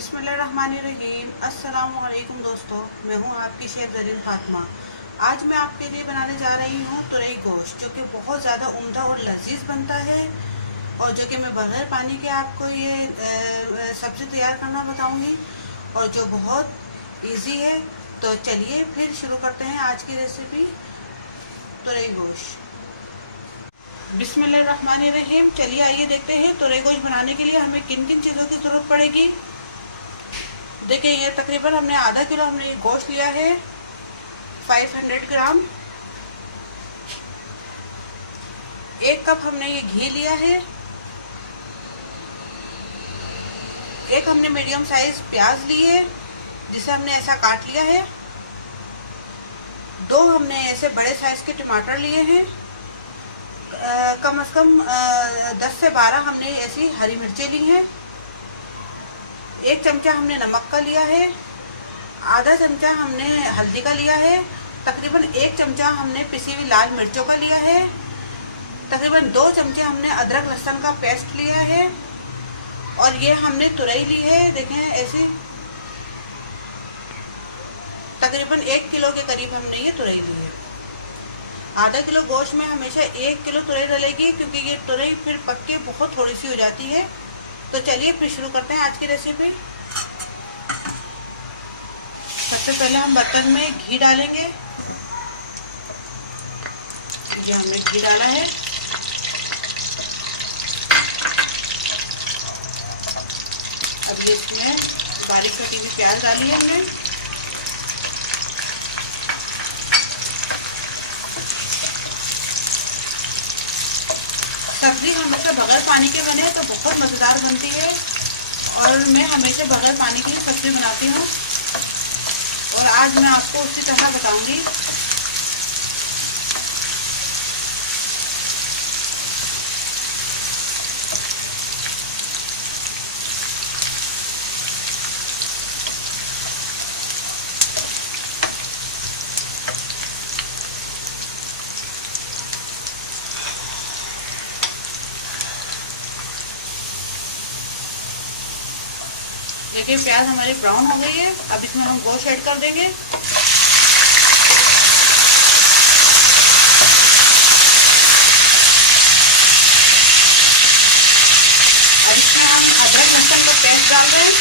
बिस्मिल्लाहिर्रहमानिर्रहीम। अस्सलामुअलैकुम दोस्तों, मैं हूं आपकी शेख जरीन फातिमा। आज मैं आपके लिए बनाने जा रही हूं तुरई गोश्त, जो कि बहुत ज़्यादा उम्दा और लजीज बनता है और जो कि मैं बग़ैर पानी के आपको ये सब्ज़ी तैयार करना बताऊंगी और जो बहुत इजी है। तो चलिए फिर शुरू करते हैं आज की रेसिपी तुरई गोश्त। बिस्मिल्लाहिर्रहमानिर्रहीम। चलिए आइए देखते हैं तुरई गोश्त बनाने के लिए हमें किन किन चीज़ों की ज़रूरत पड़ेगी। देखिए, ये तकरीबन हमने आधा किलो हमने ये गोश्त लिया है, 500 ग्राम। 1 कप हमने ये घी लिया है। 1 हमने मीडियम साइज प्याज लिए, जिसे हमने ऐसा काट लिया है। 2 हमने ऐसे बड़े साइज के टमाटर लिए हैं। कम से कम 10 से 12 हमने ऐसी हरी मिर्चें ली हैं। 1 चमचा हमने नमक का लिया है। आधा चमचा हमने हल्दी का लिया है। तकरीबन 1 चमचा हमने पिसी हुई लाल मिर्चों का लिया है। तकरीबन 2 चमचे हमने अदरक लहसुन का पेस्ट लिया है। और ये हमने तुरई ली है, देखें ऐसी तकरीबन 1 किलो के करीब हमने ये तुरई ली है। आधा किलो गोश्त में हमेशा 1 किलो तुरई डलेगी, क्योंकि ये तुरई फिर पक के बहुत थोड़ी सी हो जाती है। तो चलिए फिर शुरू करते हैं आज की रेसिपी। सबसे पहले हम बर्तन में घी डालेंगे। ये हमने घी डाला है। अब ये इसमें बारीक कटी हुई प्याज डाली है हमने। सब्जी हमेशा बगैर पानी के बने तो बहुत मज़ेदार बनती है, और मैं हमेशा बगैर पानी की सब्जी बनाती हूँ, और आज मैं आपको उसी तरह बताऊंगी। देखिए, प्याज हमारी ब्राउन हो गई है। अब इसमें हम गोश्त ऐड कर देंगे। अब इसमें हम अदरक लहसुन का पेस्ट डाल रहे हैं।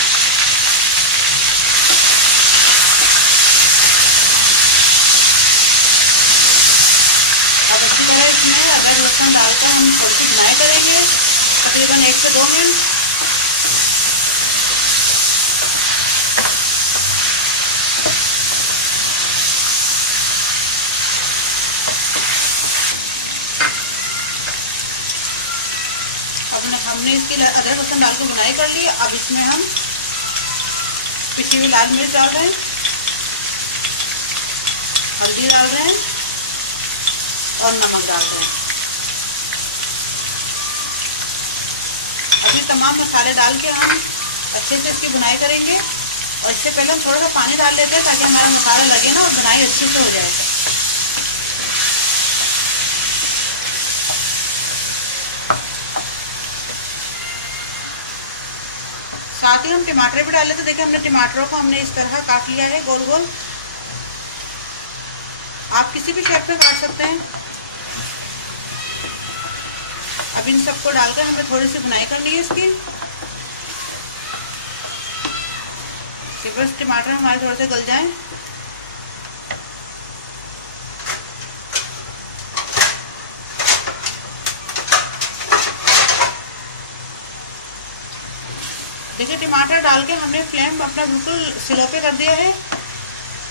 अब अच्छी तरह इसमें अदरक लहसुन डालकर हम थोड़ी सी भुनाई करेंगे, तकरीबन 1 से 2 मिनट। हमने इसकी अदरक लहसुन डाल के बुनाई कर ली। अब इसमें हम पिसी हुई लाल मिर्च डाल रहे हैं, हल्दी डाल रहे हैं और नमक डाल रहे हैं। अभी तमाम मसाले डाल के हम अच्छे से इसकी बुनाई करेंगे। और इससे पहले हम थोड़ा सा पानी डाल लेते हैं, ताकि हमारा मसाला लगे ना और बुनाई अच्छे से हो जाए। साथ ही हम टमाटर भी डाले। तो देखिए, हमने टमाटरों को हमने इस तरह काट लिया है, गोल गोल। आप किसी भी शेप में काट सकते हैं। अब इन सबको डालकर हमें थोड़ी सी भुनाई करनी है इसकी, कि बस टमाटर हमारे थोड़े से गल जाएं। देखिए, टमाटर डाल के हमने फ्लेम अपना बिल्कुल स्लो पे कर दिया है,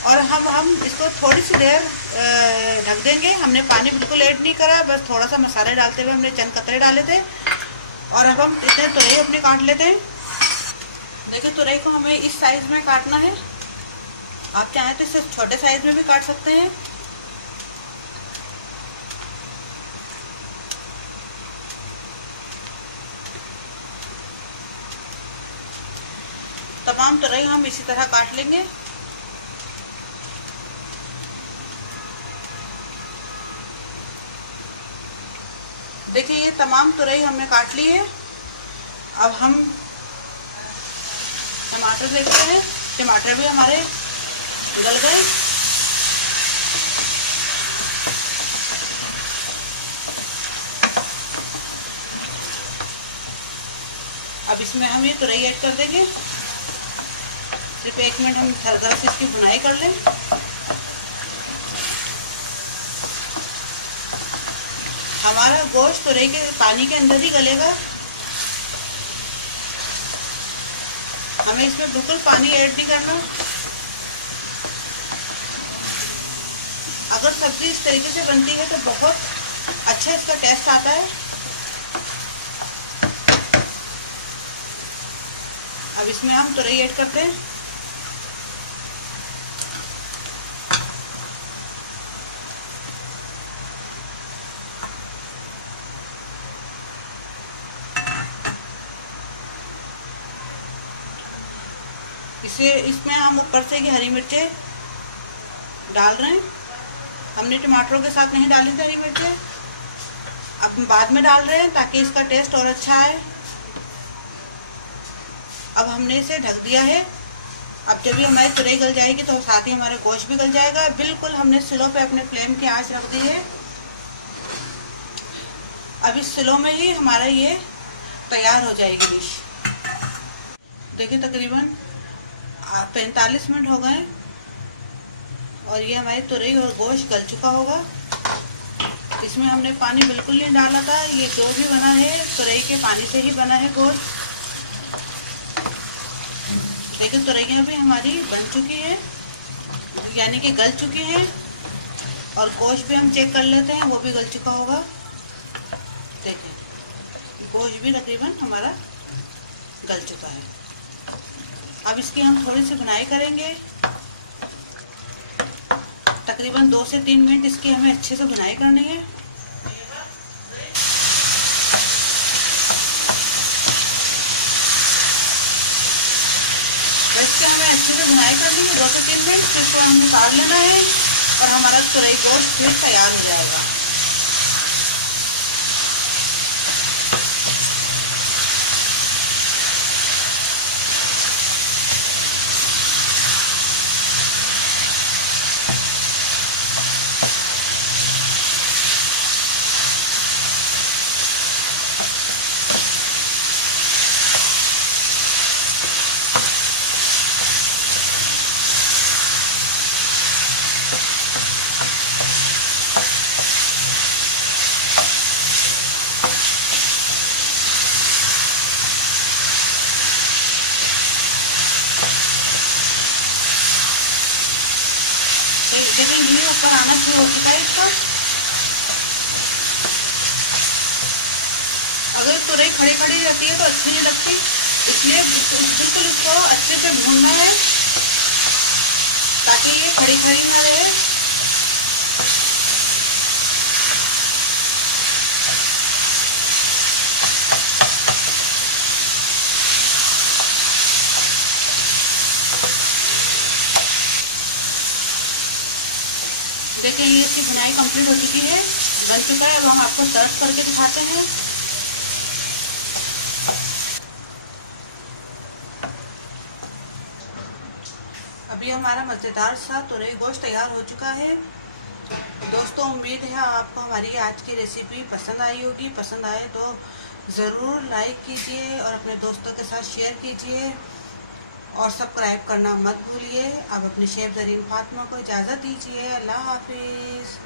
और हम इसको थोड़ी सी देर ढक देंगे। हमने पानी बिल्कुल ऐड नहीं करा, बस थोड़ा सा मसाले डालते हुए हमने चंद कतरे डाले थे। और अब हम इतने तुरई अपने काट लेते हैं। देखिए, तुरई को हमें इस साइज में काटना है। आप चाहें तो इसे छोटे साइज में भी काट सकते हैं। तमाम तुरई हम इसी तरह काट लेंगे। देखिए, ये तमाम तुरई हमने काट ली है। अब हम टमाटर देखते हैं। टमाटर भी हमारे गल गए। अब इसमें हम ये तुरई ऐड कर देंगे। सिर्फ 1 मिनट हम हल्का से इसकी भुनाई कर लें। हमारा गोश्त तुरई के पानी के अंदर ही गलेगा। हमें इसमें बिल्कुल पानी ऐड नहीं करना। अगर सब्जी इस तरीके से बनती है तो बहुत अच्छा इसका टेस्ट आता है। अब इसमें हम तुरई ऐड करते हैं। इसमें हम ऊपर से ये हरी मिर्चें डाल रहे हैं। हमने टमाटरों के साथ नहीं डाली थी हरी मिर्चें, अब बाद में डाल रहे हैं ताकि इसका टेस्ट और अच्छा आए। अब हमने इसे ढक दिया है। अब जब भी हमारी तुरई गल जाएगी तो साथ ही हमारा गोश्त भी गल जाएगा। बिल्कुल हमने स्लो पे अपने फ्लेम की आंच रख दी है। अब इस स्लो में ही हमारा ये तैयार हो जाएगी डिश। देखिए तकरीबन 45 मिनट हो गए और ये हमारी तुरई और गोश्त गल चुका होगा। इसमें हमने पानी बिल्कुल नहीं डाला था। ये जो भी बना है तुरई के पानी से ही बना है गोश्त। लेकिन तुरैयाँ भी हमारी बन चुकी है, यानी कि गल चुकी हैं। और गोश्त भी हम चेक कर लेते हैं, वो भी गल चुका होगा। देखिए गोश्त भी तकरीबन हमारा गल चुका है। अब इसकी हम थोड़ी सी भुनाई करेंगे। तकरीबन 2 से 3 मिनट इसकी हमें अच्छे से भुनाई करनी है। तो इसकी हमें अच्छे से भुनाई करनी है 2 से 3 मिनट। फिर इसको हमें उतार लेना है और हमारा तुरई गोश्त फिर तैयार हो जाएगा। लेकिन घी ऊपर आना शुरू हो चुका है इसका। अगर तुरई खड़ी खड़ी रहती है तो अच्छी नहीं लगती, इसलिए बिल्कुल इसको अच्छे से भूनना है ताकि ये खड़ी खड़ी ना रहे। देखिए ये इसकी भुनाई कंप्लीट हो चुकी है, बन चुका है। अब हम आपको सर्व करके दिखाते हैं। अभी हमारा मज़ेदार सा तुरई गोश्त तैयार हो चुका है। दोस्तों उम्मीद है आपको हमारी आज की रेसिपी पसंद आई होगी। पसंद आए तो ज़रूर लाइक कीजिए और अपने दोस्तों के साथ शेयर कीजिए और सब्सक्राइब करना मत भूलिए। अब अपनी शेफ ज़रीन फातिमा को इजाज़त दीजिए। अल्लाह हाफिज़।